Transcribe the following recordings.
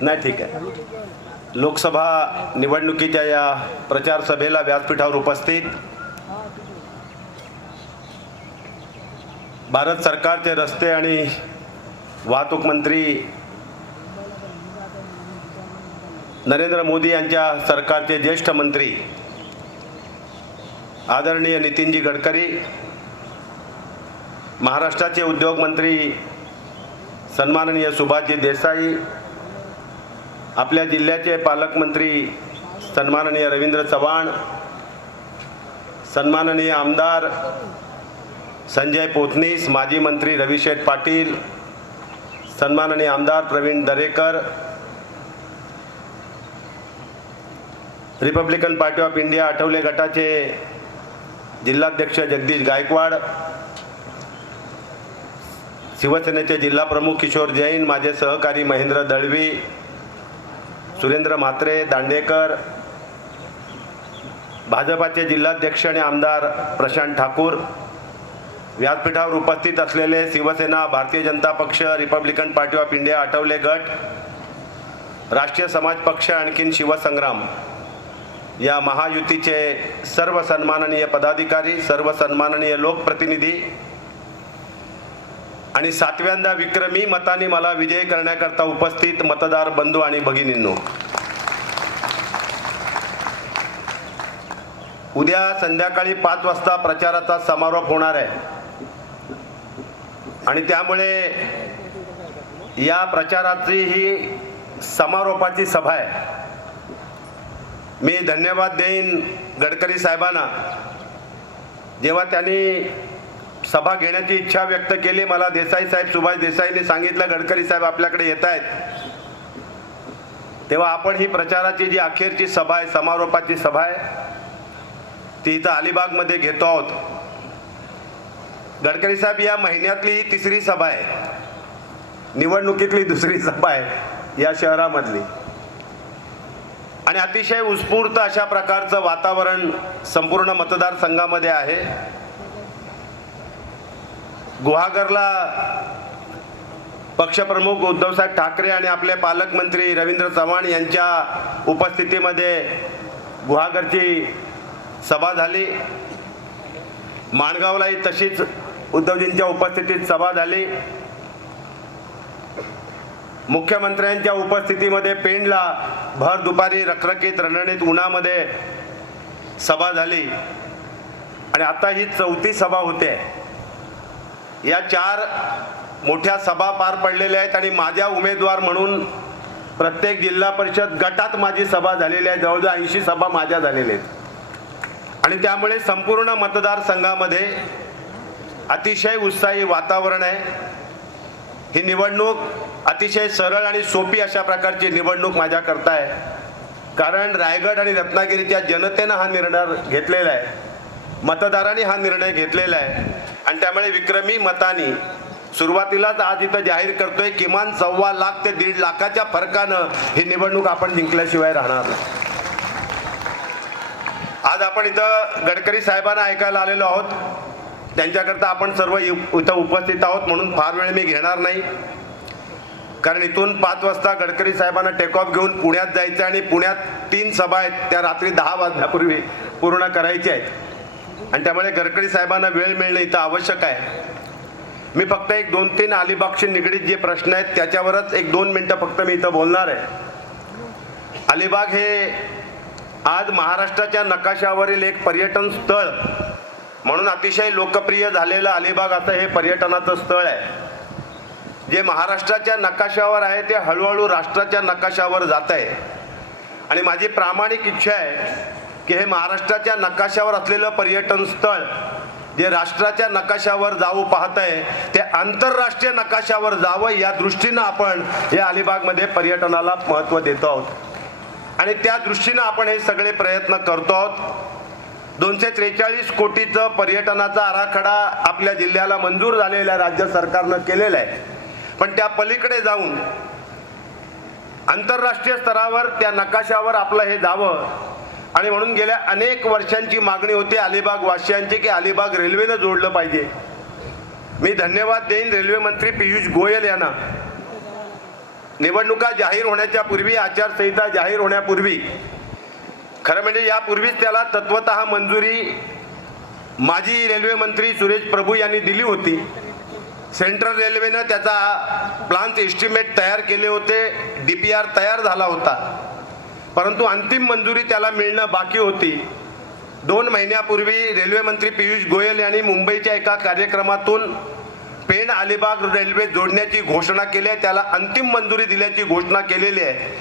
नाही ठीक आहे. लोकसभा निवडणुकीच्या या प्रचार सभेला व्यासपीठावर उपस्थित भारत सरकारचे रस्ते आणि वाहतूक मंत्री नरेंद्र मोदी यांच्या सरकारचे ज्येष्ठ मंत्री आदरणीय नितीनजी गडकरी महाराष्ट्राचे उद्योगमंत्री सन्माननीय सुभाषजी देसाई आपल्या जिल्ह्याचे पालकमंत्री सन्माननीय रवींद्र चव्हाण सन्माननीय आमदार संजय पोतनीस माजी मंत्री रविशेठ पाटील सन्माननीय आमदार Pravin Darekar Republican Party of India Athawale गटाचे जिल्हाध्यक्ष जगदीश गायकवाड शिवसेनेचे जिल्हाप्रमुख किशोर जैन माझे सहकारी महेंद्र दळवी सुरेंद्र म्हात्रे दांडेकर भाजपाचे जिल्हाध्यक्ष आणि आमदार प्रशांत ठाकूर. व्यासपीठावर उपस्थित असलेले शिवसेना भारतीय जनता पक्ष Republican Party of India Athawale गट राष्ट्रीय समाज पक्ष आणखीन शिवसंग्राम. या महायुतीचे सर्व सन्माननीय पदाधिकारी सर्व सन्माननीय लोकप्रतिनिधी आणि सातव्यांदा विक्रमी मताने मला विजय करण्याकरता उपस्थित मतदार बंधू आणि भगिनींनो उद्या संध्याकाळी पाच वाजता प्रचाराचा समारोप होणार आहे. आणि त्यामुळे या प्रचाराची ही समारोपाची सभा आहे. मी धन्यवाद देईन गडकरी साहेबांना. जेव्हा त्यांनी सभा घेण्याची इच्छा व्यक्त केली. मला देसाई साहेब सुभाष देसाईने सांगितलं गडकरी साहेब आपल्याकडे येत आहेत. तेव्हा आपण ही प्रचाराची जी अखेरची सभा आहे समारोपाची सभा आहे ती इथं अलिबागमध्ये घेतो आहोत. गडकरी साहेब या महिन्यातली ही तिसरी सभा आहे. निवडणुकीतली दुसरी सभा आहे या शहरामधली. आणि अतिशय उत्स्फूर्त अशा प्रकारचं वातावरण संपूर्ण मतदारसंघामध्ये आहे. गुहागरला पक्षप्रमुख उद्धवसाहेब ठाकरे आणि आपले पालकमंत्री रवींद्र चव्हाण यांच्या उपस्थितीमध्ये गुहागरची सभा झाली. माणगावलाही तशीच उद्धवजींच्या उपस्थितीत सभा झाली. मुख्यमंत्र्यांच्या उपस्थितीमध्ये पेणला भर दुपारी रखरखीत रणणीत उन्हामध्ये सभा झाली. आणि आता ही चौथी सभा होते. या चार मोठ्या सभा पार पडलेल्या आहेत आणि माझ्या उमेदवार म्हणून प्रत्येक जिल्हा परिषद गटात माझी सभा झालेली आहे. जवळजवळ ऐंशी सभा माझ्या झालेल्या आहेत. आणि त्यामुळे संपूर्ण मतदारसंघामध्ये अतिशय उत्साही वातावरण आहे. ही निवडणूक अतिशय सरळ आणि सोपी अशा प्रकारची निवडणूक माझ्याकरता आहे. कारण रायगड आणि रत्नागिरीच्या जनतेनं हा निर्णय घेतलेला आहे. मतदारांनी हा निर्णय घेतलेला आहे. आणि त्यामुळे विक्रमी मतानी सुरुवातीलाच आज इथं जाहीर करतोय किमान सव्वा लाख ते दीड लाखाच्या फरकानं ही निवडणूक आपण जिंकल्याशिवाय राहणार आज आपण इथं गडकरी साहेबांना ऐकायला आलेलो आहोत. त्यांच्याकरता आपण सर्व इ- इथं उपस्थित आहोत म्हणून फार वेळ मी घेणार नाही. कारण इथून पाच वाजता गडकरी साहेबांना टेक ऑफ घेऊन पुण्यात जायचं आणि पुण्यात तीन सभा आहेत. त्या रात्री दहा वाजण्यापूर्वी पूर्ण करायच्या आहेत. आणि त्यामुळे गडकरी साहेबांना वेळ मिळणं इथं आवश्यक आहे. मी फक्त एक दोन तीन अलिबागशी निगडीत जे प्रश्न आहेत त्याच्यावरच एक दोन मिनटं फक्त मी इथं बोलणार आहे. अलिबाग हे आज महाराष्ट्राच्या नकाशावरील एक पर्यटन स्थळ. म्हणून अतिशय लोकप्रिय झालेलं अलिबाग असं हे पर्यटनाचं स्थळ आहे. जे महाराष्ट्राच्या नकाशावर आहे ते हळूहळू राष्ट्राच्या नकाशावर जात आहे आणि माझी प्रामाणिक इच्छा आहे की हे महाराष्ट्राच्या नकाशावर असलेलं पर्यटन स्थळ जे राष्ट्राच्या नकाशावर जाऊ पाहत आहे ते आंतरराष्ट्रीय नकाशावर जावं या दृष्टीनं आपण या अलिबागमध्ये पर्यटनाला महत्त्व देतो आहोत. आणि त्या दृष्टीनं आपण हे सगळे प्रयत्न करतो आहोत. दोनशे त्रेचाळीस कोटीचं पर्यटनाचा आराखडा आपल्या जिल्ह्याला मंजूर झालेला राज्य सरकारनं केलेला आहे. पण त्या पलीकडे जाऊन आंतरराष्ट्रीय स्तरावर त्या नकाशावर आपलं हे जावं आणि म्हणून गेल्या अनेक वर्षांची मागणी होती अलिबाग वासियांची की अलिबाग रेल्वेनं जोडलं पाहिजे. मी धन्यवाद देईन रेल्वे मंत्री पियुष गोयल यांना. निवडणुका जाहीर होण्याच्या पूर्वी आचारसंहिता जाहीर होण्यापूर्वी खरं म्हणजे यापूर्वीच त्याला तत्वत मंजुरी माजी रेल्वे मंत्री सुरेश प्रभू यांनी दिली होती. सेंट्रल रेल्वेनं त्याचा प्लांट एस्टिमेट तयार केले होते डी पी आर तयार झाला होता. परंतु अंतिम मंजुरी त्याला मिळणं बाकी होती. दोन महिन्यापूर्वी रेल्वे मंत्री पियुष गोयल यांनी मुंबईच्या एका कार्यक्रमातून पेण अलिबाग रेल्वे जोडण्याची घोषणा केली आहे. त्याला अंतिम मंजुरी दिल्याची घोषणा केलेली आहे.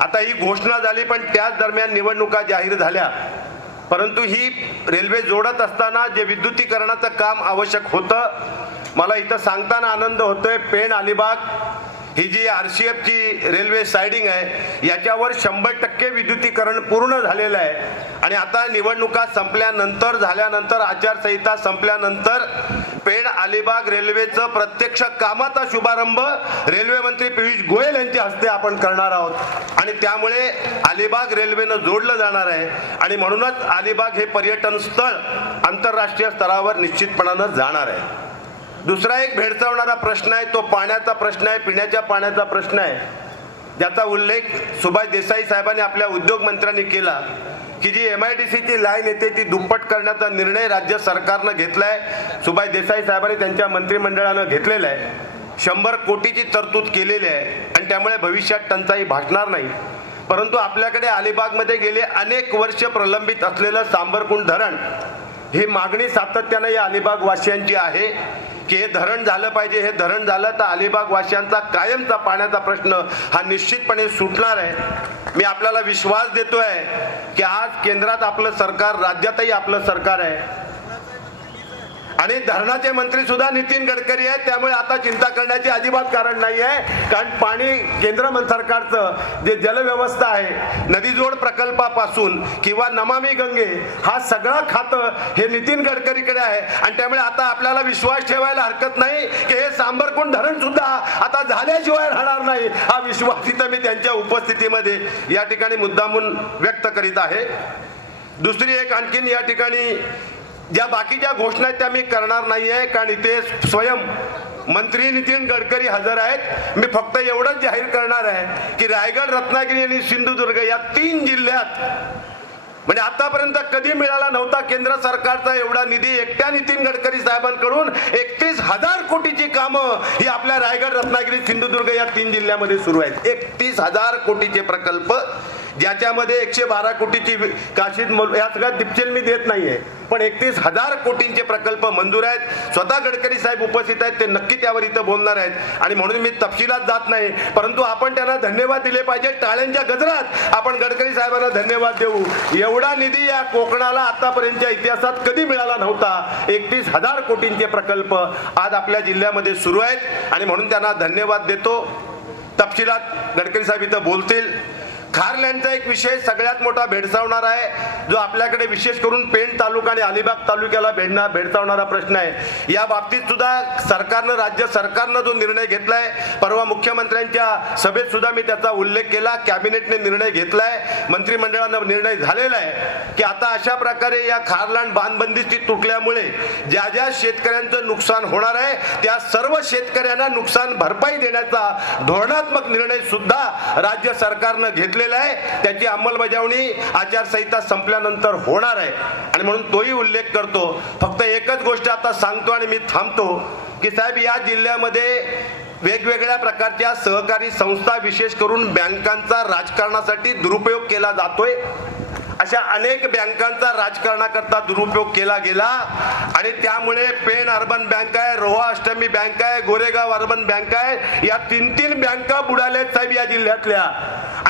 आता ही घोषणा झाली पण त्याच दरम्यान निवडणुका जाहीर झाल्या. परंतु ही रेल्वे जोडत असताना जे विद्युतीकरणाचं काम आवश्यक होतं मला इथं सांगताना आनंद होतोय. पेण अलिबाग ही जी आर सी एफची रेल्वे सायडिंग आहे याच्यावर शंभर टक्के विद्युतीकरण पूर्ण झालेलं आहे. आणि आता निवडणुका संपल्यानंतर झाल्यानंतर आचारसंहिता संपल्यानंतर पेण अलिबाग रेल्वेचं प्रत्यक्ष कामाचा शुभारंभ रेल्वे मंत्री पियुष गोयल यांच्या हस्ते आपण करणार आहोत. आणि त्यामुळे अलिबाग रेल्वेनं जोडलं जाणार आहे. आणि म्हणूनच अलिबाग हे पर्यटन स्थळ आंतरराष्ट्रीय स्तरावर निश्चितपणानं जाणार आहे. दुसरा एक भेडसावणारा प्रश्न आहे तो पाण्याचा प्रश्न आहे पिण्याच्या पाण्याचा प्रश्न आहे. ज्याचा उल्लेख सुभाष देसाई साहेबांनी आपल्या उद्योगमंत्र्यांनी केला की जी एम आय डी सीची लाईन येते ती दुप्पट करण्याचा निर्णय राज्य सरकारनं घेतला आहे सुभाष देसाई साहेबांनी त्यांच्या मंत्रिमंडळानं घेतलेला आहे. शंभर कोटीची तरतूद केलेली आहे आणि त्यामुळे भविष्यात टंचाई भासणार नाही. परंतु आपल्याकडे अलिबागमध्ये गेले अनेक वर्ष प्रलंबित असलेलं सांबरकुंड धरण ही मागणी सातत्यानं या अलिबाग वासियांची आहे. की हे धरण झालं पाहिजे हे धरण झालं तर अलिबाग वासियांचा कायमचा पाण्याचा प्रश्न हा निश्चितपणे सुटणार आहे. मी आपल्याला विश्वास देतोय की आज केंद्रात आपलं सरकार राज्यातही आपलं सरकार आहे. आणि धरणाचे मंत्री सुद्धा नितीन गडकरी आहेत. त्यामुळे आता चिंता करण्याची अजिबात कारण नाही आहे कारण पाणी केंद्र सरकारचं जे जलव्यवस्था आहे नदीजोड प्रकल्पापासून किंवा नमामी गंगे हा सगळा खातं हे नितीन गडकरीकडे आहे. आणि त्यामुळे आता आपल्याला विश्वास ठेवायला हरकत नाही की हे सांबरकुंड धरण सुद्धा आता झाल्याशिवाय राहणार नाही. हा विश्वास तिथं मी त्यांच्या उपस्थितीमध्ये या ठिकाणी मुद्दामून व्यक्त करीत आहे. दुसरी एक आणखीन या ठिकाणी ज्या बाकीच्या घोषणा त्या मी करणार नाही आहे कारण इथे स्वयं मंत्री नितीन गडकरी हजर आहेत. मी फक्त एवढंच जाहीर करणार आहे की रायगड रत्नागिरी आणि सिंधुदुर्ग या तीन जिल्ह्यात म्हणजे आतापर्यंत कधी मिळाला नव्हता केंद्र सरकारचा एवढा निधी एकट्या नितीन गडकरी साहेबांकडून. एकतीस हजार कोटीची कामं ही आपल्या रायगड रत्नागिरी सिंधुदुर्ग या तीन जिल्ह्यामध्ये सुरू आहेत. एकतीस हजार कोटीचे प्रकल्प ज्याच्यामध्ये एकशे बारा कोटीची वि- काशीद या सगळ्या दिपचेल मी देत नाहीये. पण एकतीस हजार कोटींचे प्रकल्प मंजूर आहेत. स्वतः गडकरी साहेब उपस्थित आहेत. ते नक्की त्यावर इथं बोलणार आहेत. आणि म्हणून मी तपशिलात जात नाही. परंतु आपण त्यांना धन्यवाद दिले पाहिजे. टाळ्यांच्या गजरात आपण गडकरी साहेबांना धन्यवाद देऊ. एवढा निधी या कोकणाला आतापर्यंतच्या इतिहासात कधी मिळाला नव्हता? एकतीस हजार कोटींचे प्रकल्प आज आपल्या जिल्ह्यामध्ये सुरू आहेत. आणि म्हणून त्यांना धन्यवाद देतो. तपशिलात गडकरी साहेब इथं बोलतील. खारल्यांचा एक विषय सगळ्यात मोठा भेडसावणार आहे. जो आपल्याकडे विशेष करून पेण तालुका आणि अलिबाग तालुक्याला भेडणा भेडसावणारा प्रश्न आहे. या बाबतीत सुद्धा सरकारनं राज्य सरकारनं जो निर्णय घेतलाय परवा मुख्यमंत्र्यांच्या सभेत सुद्धा मी त्याचा उल्लेख केला कॅबिनेटने निर्णय घेतलाय मंत्रिमंडळानं निर्णय झालेला आहे की आता अशा प्रकारे या खारलांड बांधबंदीची तुटल्यामुळे ज्या ज्या शेतकऱ्यांचं नुकसान होणार आहे त्या सर्व शेतकऱ्यांना नुकसान भरपाई देण्याचा धोरणात्मक निर्णय सुद्धा राज्य सरकारनं घेतला घेतलेला आहे. त्याची अंमलबजावणी आचारसंहिता संपल्यानंतर होणार आहे. आणि म्हणून तोही उल्लेख करतो. फक्त एकच गोष्ट आता सांगतो आणि मी थांबतो की साहेब या जिल्ह्यामध्ये वेगवेगळ्या प्रकारच्या सहकारी संस्था विशेष करून बँकांचा राजकारणासाठी दुरुपयोग केला जातोय. अशा अनेक बँकांचा राजकारणाकरता दुरुपयोग केला गेला. आणि त्यामुळे पेन अर्बन बँक आहे रोहा अष्टमी बँक आहे गोरेगाव अर्बन बँक आहे. या तीन तीन बँका बुडाल्या आहेत साहेब या जिल्ह्यातल्या.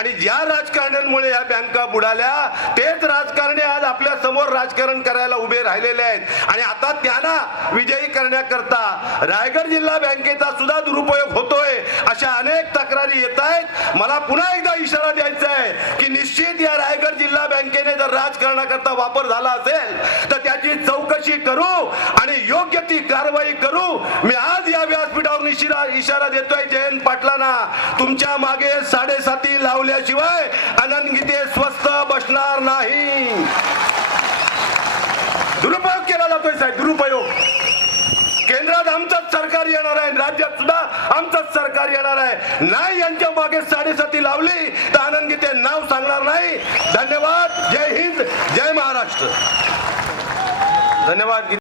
आणि ज्या राजकारण्यांमुळे या बँका बुडाल्या तेच राजकारणी आज आपल्यासमोर राजकारण करायला उभे राहिलेले आहेत. आणि आता त्यांना विजयी करण्याकरता रायगड जिल्हा बँकेचा सुद्धा दुरुपयोग होतोय अशा अनेक तक्रारी येत आहेत. मला पुन्हा एकदा इशारा द्यायचा आहे की निश्चित या रायगड जिल्हा बँकेने जर राजकारणाकरता वापर झाला असेल तर त्याची चौकशी करू आणि योग्य ती कारवाई करू. मी आज या व्यासपीठावर इशारा इशारा देतोय जयंत पाटलांना. तुमच्या मागे साडेसाती लावले ठेवल्याशिवाय गीते स्वस्त बसणार नाही. दुरुपयोग केला जातोय साहेब दुरुपयोग. केंद्रात आमचंच सरकार येणार आहे राज्यात सुद्धा आमचंच सरकार येणार आहे. नाही यांच्या मागे साडेसाती लावली तर आनंद गीते नाव सांगणार नाही. धन्यवाद जय हिंद जय महाराष्ट्र. धन्यवाद